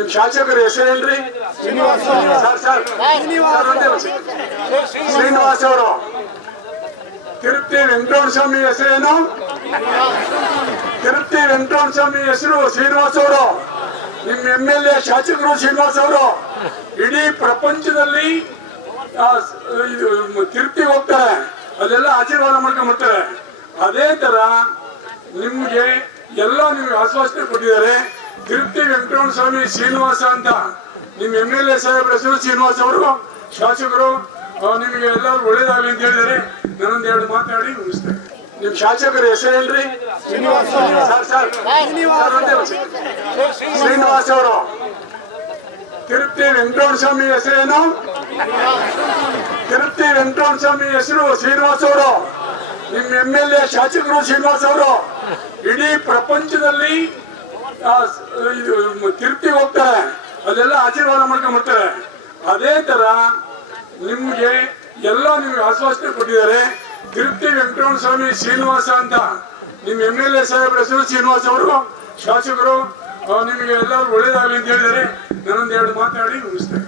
ನಿಮ್ ಶಾಸಕರ ಹೆಸರೇನ್ರಿ. ಶ್ರೀನಿವಾಸ್ ಅವರು. ತಿರುಪತಿ ವೆಂಕಟರಮಣ ಸ್ವಾಮಿ ಹೆಸರೇನು? ತಿರುಪತಿ ವೆಂಕಟರಮಣ ಸ್ವಾಮಿ ಹೆಸರು ಶ್ರೀನಿವಾಸ್ ಅವರು. ನಿಮ್ಮ ಎಂ ಎಲ್ ಎ ಶಾಸಕರು ಶ್ರೀನಿವಾಸ್ ಅವರು. ಇಡೀ ಪ್ರಪಂಚದಲ್ಲಿ ತಿರುಪತಿ ಹೋಗ್ತಾರೆ. ಅಲ್ಲೆಲ್ಲ ಆಶೀರ್ವಾದ ಮಾಡ್ಕೊಂಡ್ಬಿಡ್ತಾರೆ ಅದೇ ತರ ನಿಮ್ಗೆ ಎಲ್ಲ ನಿಮ್ಗೆ ಆಶ್ವಾಸನೆ ಕೊಟ್ಟಿದ್ದಾರೆ. ತಿರುಪತಿ ವೆಂಕಟರಮಣ ಸ್ವಾಮಿ ಶ್ರೀನಿವಾಸ ಅಂತ. ನಿಮ್ ಎಂ ಎಲ್ ಎ ಸಾಹೇಬ್ರ ಹೆಸರು ಶ್ರೀನಿವಾಸ್ ಅವರು ಶಾಸಕರು ನಿಮಗೆ ಎಲ್ಲರೂ ಒಳ್ಳೇದಾಗಲಿ ಅಂತ ಹೇಳಿದರೆ ನನ್ನೊಂದು ಎರಡು ಮಾತಾಡಿ ಮುಗಿಸ್ತೇನೆ. ನಿಮ್ ಶಾಸಕರ ಹೆಸರೇನ್ರಿ ಶ್ರೀನಿವಾಸ. ಅವರು ತಿರುಪತಿ ವೆಂಕಟರಮಣ ಸ್ವಾಮಿ ಹೆಸರೇನು ತಿರುಪತಿ ವೆಂಕಟರಮಣ ಸ್ವಾಮಿ ಹೆಸರು ಶ್ರೀನಿವಾಸ ಅವರು. ನಿಮ್ ಎಂ ಎಲ್ ಎ ಶಾಸಕರು ಶ್ರೀನಿವಾಸ ಅವರು. ಇಡೀ ಪ್ರಪಂಚದಲ್ಲಿ ಇದು ತಿರುಪತಿ ಹೋಗ್ತಾರೆ. ಅಲ್ಲೆಲ್ಲ ಆಶೀರ್ವಾದ ಮಾಡ್ಕೊಂಡ್ಬಿಡ್ತಾರೆ ಅದೇ ತರ ನಿಮ್ಗೆ ಎಲ್ಲ ನಿಮ್ಗೆ ಆಶ್ವಾಸನೆ ಕೊಟ್ಟಿದ್ದಾರೆ. ತಿರುಪತಿ ವೆಂಕಟರಮಣ ಸ್ವಾಮಿ ಶ್ರೀನಿವಾಸ ಅಂತ. ನಿಮ್ ಎಂ ಎಲ್ ಎ ಸಾಹೇಬ್ರ ಹೆಸರು ಶ್ರೀನಿವಾಸ ಅವರು. ಶಾಸಕರು ನಿಮಗೆ ಎಲ್ಲರೂ ಒಳ್ಳೇದಾಗಲಿ ಅಂತ ಹೇಳಿದರೆ ನಾನೊಂದು ಎರಡು ಮಾತಾಡಿ ಮುಗಿಸ್ತೇನೆ.